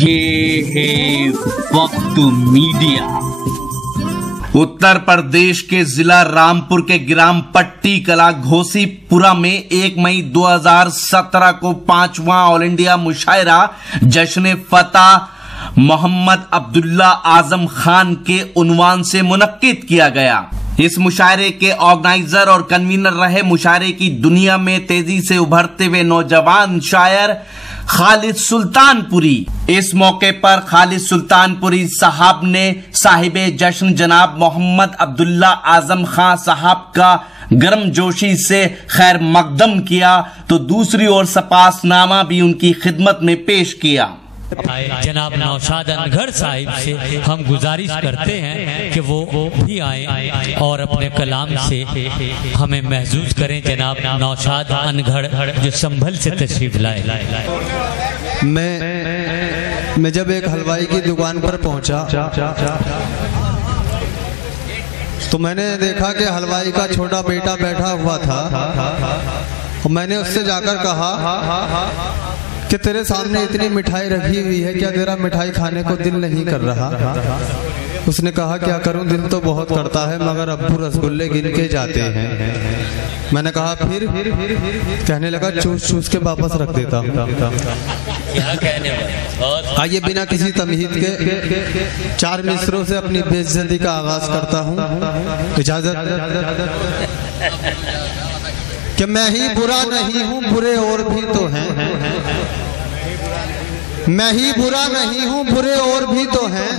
ये है वक्त मीडिया। उत्तर प्रदेश के जिला रामपुर के ग्राम पट्टी कला घोसीपुरा में 1 मई 2017 को 5वां ऑल इंडिया मुशायरा जश्न फतह मोहम्मद अब्दुल्ला आजम खान के उन्वान से मुनक्किद किया गया। इस मुशायरे के ऑर्गेनाइजर और कन्वीनर रहे मुशायरे की दुनिया में तेजी से उभरते हुए नौजवान शायर खालिद सुल्तानपुरी। इस मौके पर खालिद सुल्तानपुरी साहब ने साहिबे जश्न जनाब मोहम्मद अब्दुल्ला आजम खान साहब का गर्मजोशी से खैर मकदम किया तो दूसरी ओर सपासनामा भी उनकी खिदमत में पेश किया। जनाब नौशाद अनगढ़ साहिब से हम गुजारिश करते हैं कि वो भी आए और अपने कलाम से हमें महसूस करें। जनाब नौशाद अनगढ़ जो संभल से तशरीफ लाए। मैं जब एक हलवाई की दुकान पर पहुंचा तो मैंने देखा कि हलवाई का छोटा बेटा बैठा हुआ था और मैंने उससे जाकर कहा कि तेरे सामने इतनी मिठाई रखी हुई है, क्या तेरा मिठाई खाने को दिल नहीं कर रहा? उसने कहा क्या करूं, दिल तो बहुत करता है मगर अब्बू रसगुल्ले गिन के जाते हैं। मैंने कहा फिर? कहने लगा चूस चूस के वापस रख देता हूं। क्या कहने वाला? आइए बिना किसी तमहीद के 4 मिसरों से अपनी बेइज्जती का आगाज करता हूं। इजाजत कि मैं ही बुरा नहीं हूं, बुरे और भी तो हैं। मैं ही बुरा नहीं हूं, बुरे और भी तो हैं।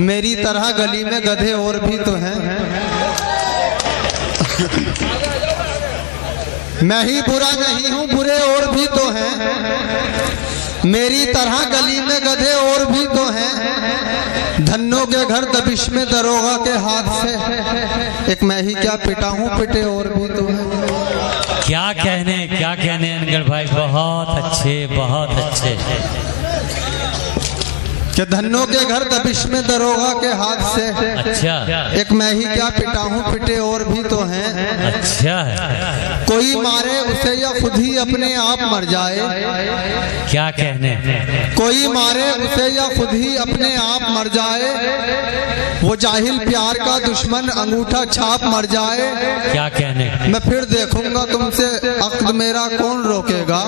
मेरी तरह गली में गधे और भी तो हैं। मैं ही बुरा नहीं हूं, बुरे और भी तो हैं। मेरी तरह गली में गधे और भी तो हैं। धन्नों के घर दबिश में दरोगा के हाथ से एक मैं ही क्या पिटा हूं, पिटे और भी तो हैं। क्या कहने अनगढ़ भाई, बहुत अच्छे। कि धन्नों के घर दबिश में दरोगा के हाथ से अच्छा एक मैं ही क्या पिटा हूं, पिटे और भी तो हैं। अच्छा कोई मारे उसे या खुद ही अपने आप मर जाए। क्या कहने? कोई मारे उसे या खुद ही अपने आप मर जाए। वो जाहिल प्यार का दुश्मन अंगूठा छाप मर जाए। क्या कहने? मैं फिर देखूंगा तुमसे अक्द मेरा कौन रोकेगा।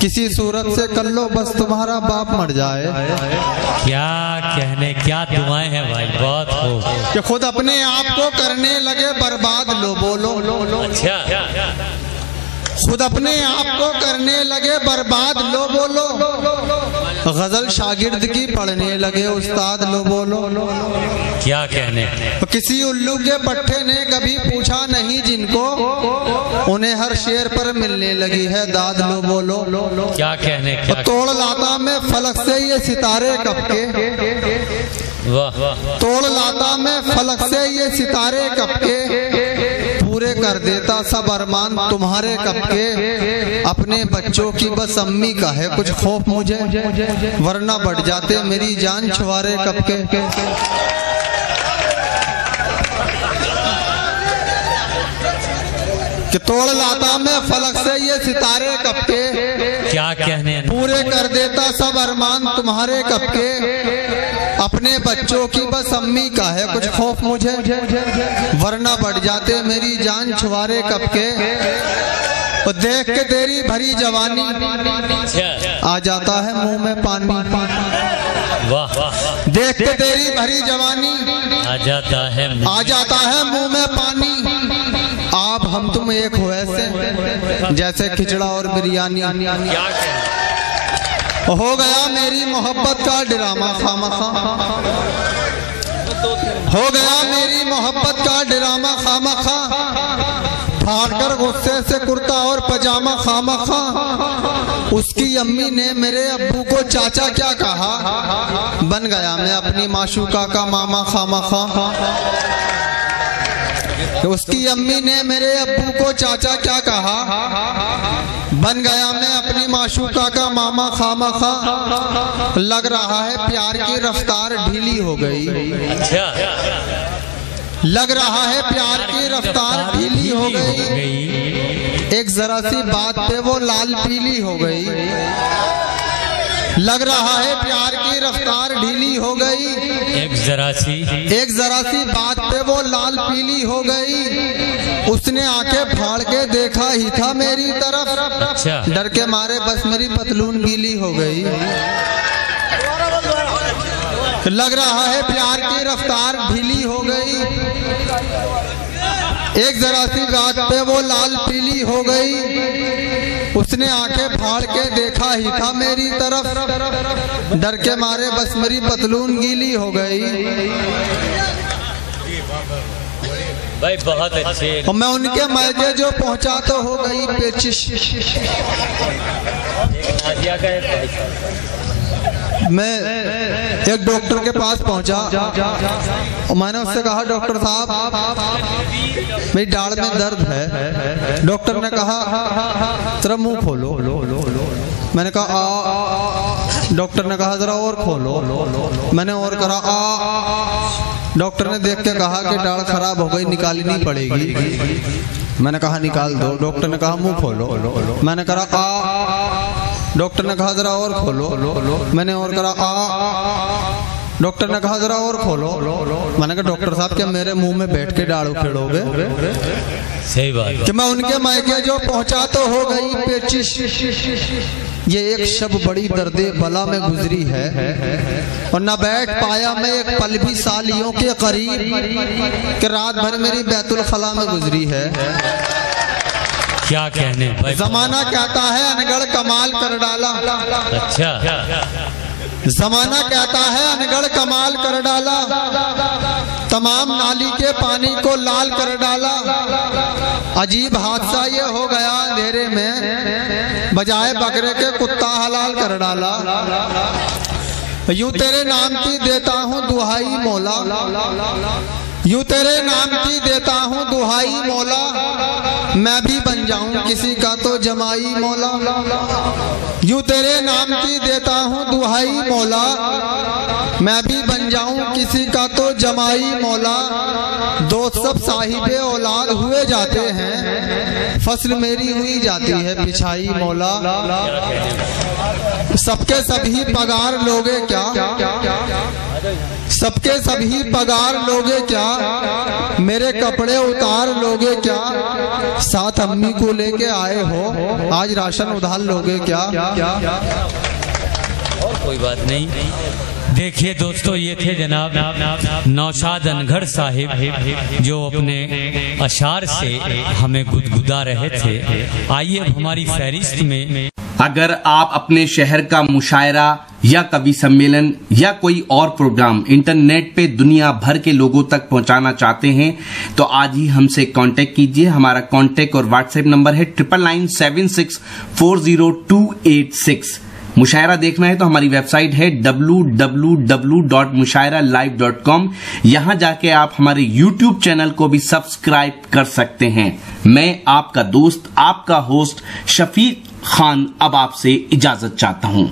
किसी सूरत से कर लो बस तुम्हारा बाप मर जाए। क्या कहने, क्या दुआएं हैं भाई, बहुत खूब। कि खुद अपने आप को करने लगे बर्बाद, लो बोलो। अच्छा खुद अपने आप को करने लगे बर्बाद, लो बोलो। गजल शागिर्द की पढ़ने लगे उस्ताद, लो बोलो। क्या कहने? किसी उल्लू के पट्टे ने कभी पूछा नहीं जिनको, उन्हें हर शेर पर मिलने लगी है दाद, लो बोलो। क्या कहने? तोड़ लाता मैं फलक से ये सितारे कब के। वाह। तोड़ लाता मैं फलक से ये सितारे कब के। पूरे कर देता सब अरमान तुम्हारे कब के। अपने बच्चों की बस अम्मी का है कुछ खौफ मुझे, वरना बढ़ जाते मेरी जान छुआरे कब के। कि तोड़ लाता मैं फलक से ये सितारे कब के। क्या कहने? पूरे कर देता सब अरमान तुम्हारे कब के। अपने बच्चों की बस अम्मी का है कुछ खौफ मुझे, वरना बढ़ जाते मेरी जान छुआरे कब के। और देख के तेरी भरी जवानी आ जाता है मुंह में पानी। वाह। देख के तेरी भरी जवानी आ जाता है मुंह में पानी। आप हम तुम एक हो ऐसे जैसे खिचड़ा और बिरयानी। क्या हो गया मेरी मोहब्बत का ड्रामा खामखा। हो गया मेरी मोहब्बत का ड्रामा खामखा। फाड़कर गुस्से से कुर्ता और पजामा खामखा। उसकी अम्मी ने मेरे अब्बू को चाचा क्या कहा। बन गया मैं अपनी माशूका का मामा खामखा। उसकी अम्मी ने मेरे अब्बू को चाचा क्या कहा। बन गया मैं अपनी माशूका का मामा खामखा। लग रहा है प्यार की रफ्तार ढीली हो गई। लग रहा है प्यार की रफ्तार ढीली हो गई। एक जरा सी बात पे वो लाल पीली हो गई। लग रहा है प्यार की रफ्तार ढीली हो गई, एक जरा सी बात पे वो लाल पीली हो गई। उसने आंखें फाड़ के देखा ही था मेरी तरफ, अच्छा। डर के मारे बस मेरी पतलून गीली हो गई। लग रहा है प्यार की रफ्तार ढीली हो गई, एक जरा सी बात पे वो लाल पीली हो गई। उसने आंखें फाड़ के देखा ही था मेरी तरफ, डर के मारे बस मेरी पतलून गीली हो गई। भाई बहुत अच्छे। और मैं उनके मायके जो पहुंचा तो हो गई पेचिश। मैं एक डॉक्टर के पास पहुंचा और मैंने उससे कहा, डॉक्टर साहब मेरी दाढ़ में दर्द है। डॉक्टर ने कहा जरा मुंह खोलो। मैंने कहा आ। डॉक्टर ने कहा जरा और खोलो। मैंने और करा आ। डॉक्टर ने देख के कहा कि दाढ़ खराब हो गई, निकालनी पड़ेगी। मैंने कहा निकाल दो। डॉक्टर ने कहा मुंह खोलो। मैंने कहा आ। डॉक्टर ने कहा जरा और खोलो। मैंने और करा आ। डॉक्टर ने कहा जरा और खोलो। मैंने कहा डॉक्टर साहब क्या मेरे मुंह में बैठ के दाढ़ उखेड़ोगे? सही बात कि मैं उनके मायके जो पहुंचा तो हो गई पेचिश। ये एक शब बड़ी दर्दे बला में गुजरी है और न बैठ पाया मैं एक पल भी सालियों के करीब, कि रात भर मेरी बैतुल खला में गुजरी है। क्या कहने भाई। जमाना कहता है अनगढ़ कमाल कर डाला। अच्छा। जमाना कहता है अनगढ़ कमाल कर डाला, तमाम नाली के पानी को लाल कर डाला। अजीब हादसा ये हो गया अंधेरे में, बजाय बकरे के कुत्ता हलाल कर डाला। यूं तेरे नाम की देता हूँ दुहाई मौला, यूं तेरे नाम की देता हूँ दुहाई मौला, मैं भी बन जाऊं किसी का तो जमाई मौला। यूं तेरे नाम की देता हूँ दुहाई मौला, मैं भी बन जाऊं किसी का तो जमाई मौला। दोस्त सब साहिबे औलाद हुए जाते हैं, फसल मेरी हुई जाती है पिछाई मौला। सबके सभी पगार लोगे क्या, सबके सभी पगार लोगे क्या, मेरे कपड़े उतार लोगे क्या, साथ अम्मी को लेके आए हो आज राशन उधार लोगे क्या? और कोई बात नहीं। देखिए दोस्तों, ये थे जनाब नौशाद अनगढ़ साहिब जो अपने अशार से हमें गुदगुदा रहे थे। आइए अब हमारी फहरिस्त में, अगर आप अपने शहर का मुशायरा या कवि सम्मेलन या कोई और प्रोग्राम इंटरनेट पे दुनिया भर के लोगों तक पहुंचाना चाहते हैं तो आज ही हमसे कांटेक्ट कीजिए। हमारा कांटेक्ट और व्हाट्सएप नंबर है 9997640286। मुशायरा देखना है तो हमारी वेबसाइट है www.mushairalive.com। यहां जाके आप हमारे YouTube चैनल को भी सब्सक्राइब कर सकते हैं। मैं आपका दोस्त, आपका होस्ट शफीक खान अब आपसे इजाजत चाहता हूं।